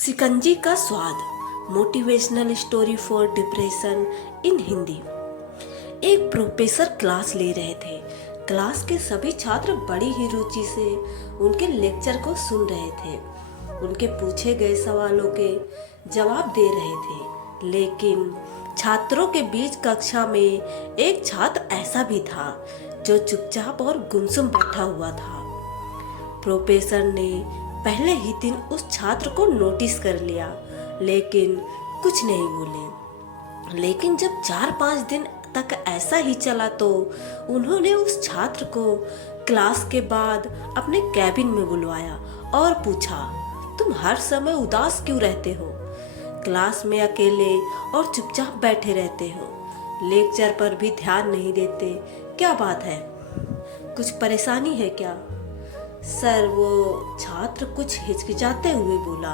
शिकंजी का स्वाद, motivational story for depression in Hindi. एक प्रोफेसर क्लास ले रहे थे। क्लास के सभी छात्र बड़ी ही रुचि से उनके लेक्चर को सुन रहे थे। उनके पूछे गए सवालों के जवाब दे रहे थे, लेकिन छात्रों के बीच कक्षा में एक छात्र ऐसा भी था जो चुपचाप और गुमसुम बैठा हुआ था। प्रोफेसर ने पहले ही दिन उस छात्र को नोटिस कर लिया, लेकिन कुछ नहीं बोले। लेकिन जब 4-5 दिन तक ऐसा ही चला तो उन्होंने उस छात्र को क्लास के बाद अपने कैबिन में बुलवाया और पूछा, तुम हर समय उदास क्यों रहते हो? क्लास में अकेले और चुपचाप बैठे रहते हो, लेक्चर पर भी ध्यान नहीं देते, क्या बात है? कुछ परेशानी है क्या? सर, वो छात्र कुछ हिचकिचाते हुए बोला,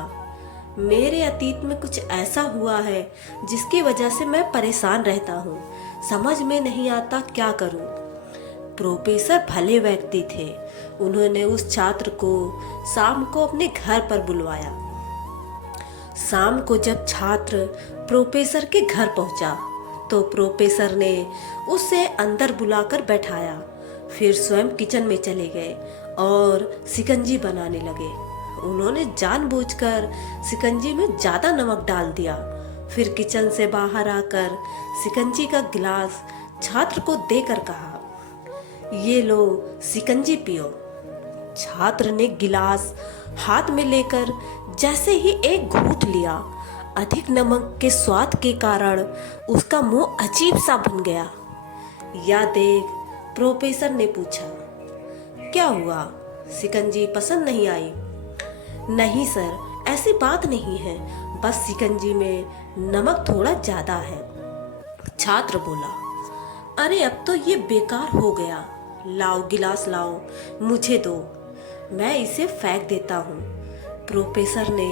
मेरे अतीत में कुछ ऐसा हुआ है जिसकी वजह से मैं परेशान रहता हूँ। समझ में नहीं आता क्या करूँ। प्रोफेसर भले व्यक्ति थे। उन्होंने उस छात्र को शाम को अपने घर पर बुलवाया। शाम को जब छात्र प्रोफेसर के घर पहुंचा तो प्रोफेसर ने उसे अंदर बुलाकर बैठाया। फिर स्वयं किचन में चले गए और शिकंजी बनाने लगे। उन्होंने जानबूझकर शिकंजी में ज़्यादा नमक डाल दिया। फिर किचन से बाहर आकर शिकंजी का गिलास छात्र को देकर कहा, ये लो शिकंजी पियो। छात्र ने गिलास हाथ में लेकर जैसे ही एक घूंट लिया, अधिक नमक के स्वाद के कारण उसका मुंह अजीब सा बन गया। या देख, प्रोफेसर ने पूछा, क्या हुआ? शिकंजी पसंद नहीं आई? नहीं सर, ऐसी बात नहीं है, बस शिकंजी में नमक थोड़ा ज्यादा है। छात्र बोला, अरे अब तो ये बेकार हो गया। लाओ गिलास लाओ, मुझे दो, मैं इसे फेंक देता हूँ। प्रोफेसर ने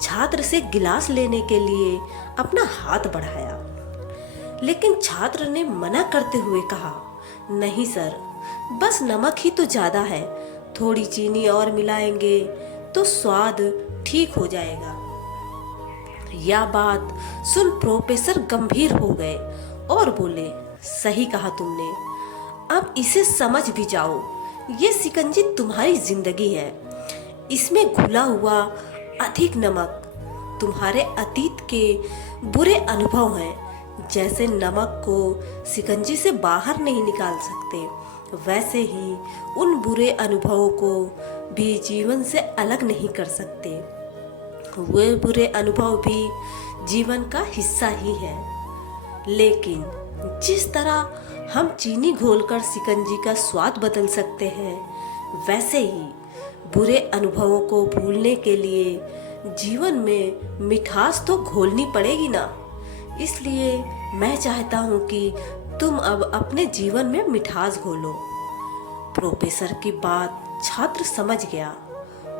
छात्र से गिलास लेने के लिए अपना हाथ बढ़ाया, लेकिन छात्र ने मना करते हुए कहा, नहीं सर, बस नमक ही तो ज्यादा है, थोड़ी चीनी और मिलाएंगे तो स्वाद ठीक हो जाएगा। यह बात सुन प्रोफेसर गंभीर हो गए और बोले, सही कहा तुमने, अब इसे समझ भी जाओ। ये शिकंजी तुम्हारी जिंदगी है। इसमें घुला हुआ अधिक नमक तुम्हारे अतीत के बुरे अनुभव हैं। जैसे नमक को शिकंजी से बाहर नहीं निकाल सकते, वैसे ही उन बुरे अनुभवों को भी जीवन से अलग नहीं कर सकते। वे बुरे अनुभव भी जीवन का हिस्सा ही है। लेकिन जिस तरह हम चीनी घोलकर शिकंजी का स्वाद बदल सकते हैं, वैसे ही बुरे अनुभवों को भूलने के लिए जीवन में मिठास तो घोलनी पड़ेगी ना। इसलिए मैं चाहता हूँ कि तुम अब अपने जीवन में मिठास घोलो। प्रोफेसर की बात छात्र समझ गया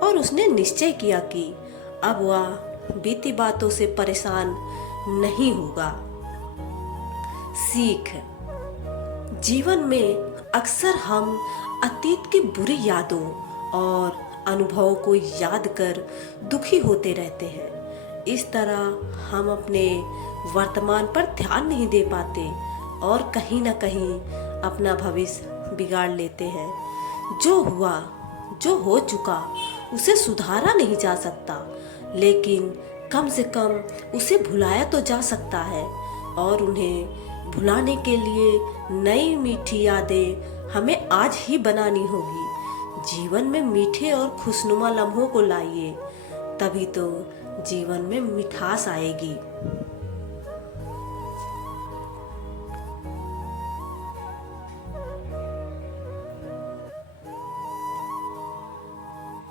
और उसने निश्चय किया कि अब वह बीती बातों से परेशान नहीं होगा। सीख, जीवन में अक्सर हम अतीत की बुरी यादों और अनुभवों को याद कर दुखी होते रहते हैं। इस तरह हम अपने वर्तमान पर ध्यान नहीं दे पाते और कहीं ना कहीं अपना भविष्य बिगाड़ लेते हैं। जो हुआ, जो हो चुका, उसे सुधारा नहीं जा सकता, लेकिन कम से कम उसे भुलाया तो जा सकता है। और उन्हें भुलाने के लिए नई मीठी यादें हमें आज ही बनानी होगी। जीवन में मीठे और खुशनुमा लम्हों को लाइए, तभी तो जीवन में मिठास आएगी।